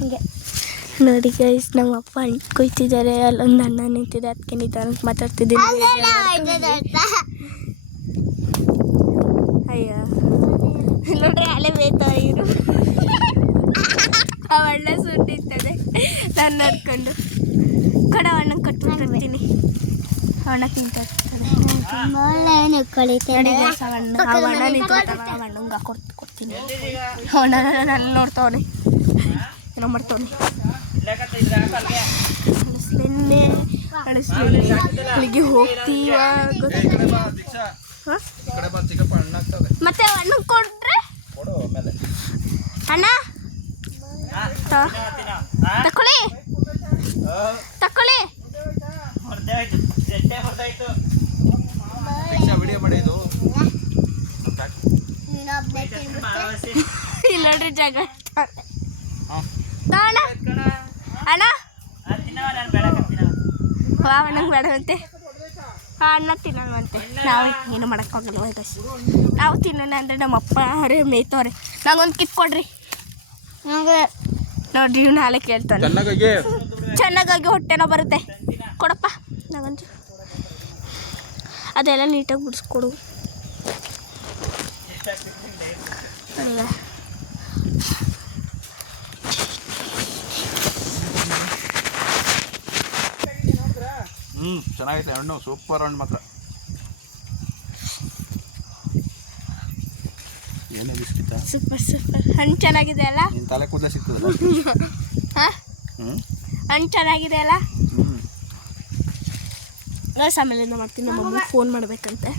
ಹೀಗೆ ನೋಡಿ ಗೈಸ್, ನಮ್ಮ ಅಪ್ಪ ಹಣ್ಣು ಕೊಯ್ತಿದ್ದಾರೆ. ಅಲ್ಲೊಂದು ಅಣ್ಣ ನಿಂತಿದೆ, ಅದಕ್ಕೆ ನಿಧಾನಕ್ಕೆ ಮಾತಾಡ್ತಿದ್ದೀನಿ. ಅಯ್ಯ ನೋಡ್ರಿ, ಅಲ್ಲೇ ಬೇಯ್ತಾವ ಇವರು. ಆ ಅಣ್ಣ ಸುಟ್ಟಿರ್ತದೆ ನಾನು ನಡ್ಕೊಂಡು ಕಡ ಅಣ್ಣ ಕಟ್ಬಿಟ್ಟಿರ್ತೀನಿ. ಅಣ್ಣ ತಿಂತಾರೆ ಅಣ್ಣ ನಿಂತ್ಕೊತಾವ. ಅಣ್ಣಂಗೆ ಕೊಡ್ತೀನಿ. ಅಣ್ಣ ನನ್ನ ನೋಡ್ತಾವನೆ, ಏನೋ ಮಾಡ್ತಾವನೆ. ಅಳಿಗೆ ಹೋಗ್ತೀವ ಮತ್ತೆ ಅಣ್ಣ ಕೊಡ್ರೆ ಅಣ್ಣ ತಕೊಳ್ಳಿ ತಕೊಳ್ಳಿ. ಇಲ್ಲ ನೋಡ್ರಿ ಜಾಗ ಅಣ್ಣ ಅಣ್ಣ ಅಣ್ಣಂಗೆ ಬೇಡವಂತೆ. ಅಣ್ಣ ತಿನ್ನಲ್ವಂತೆ. ನಾವು ಏನು ಮಾಡೋಕ್ಕಾಗಲ್ಲ. ನಾವು ತಿನ್ನೋಣ ಅಂದರೆ ನಮ್ಮ ಅಪ್ಪ ಅವರೇ ಮೇಯ್ತವ್ರೆ. ನಂಗೊಂದು ಕಿತ್ಕೊಡ್ರಿ. ನೋಡ್ರಿ, ಇವ್ನು ನಾಳೆ ಕೇಳ್ತಾನೆ. ಚೆನ್ನಾಗಾಗಿ ಹೊಟ್ಟೆನೋ ಬರುತ್ತೆ, ಕೊಡಪ್ಪ ನಂಗೊಂದು. ಅದೆಲ್ಲ ನೀಟಾಗಿ ಬಿಡಿಸ್ಕೊಡು. ಚೆನ್ನಾಗೈತೆ ಹಣ್ಣು, ಸೂಪರ್ ಹಣ್ಣು ಮಾತ್ರ. ಏನೇ ಬಿಸ್ಕಿಟ ಸೂಪರ್ ಸೂಪರ್ ಹಣ್ಣು ಚೆನ್ನಾಗಿದೆ ಅಲ್ಲ? ನಿನ್ನ ತಲೆ ಕೂದಲ ಸಿಗ್ತದಲ್ಲ. ಹಣ್ಣು ಚೆನ್ನಾಗಿದೆ ಅಲ್ಲ? ಆಮೇಲಿಂದ ಮಾಡ್ತೀನಿ. ನಮ್ಮಮ್ಮ ಫೋನ್ ಮಾಡಬೇಕಂತೆ.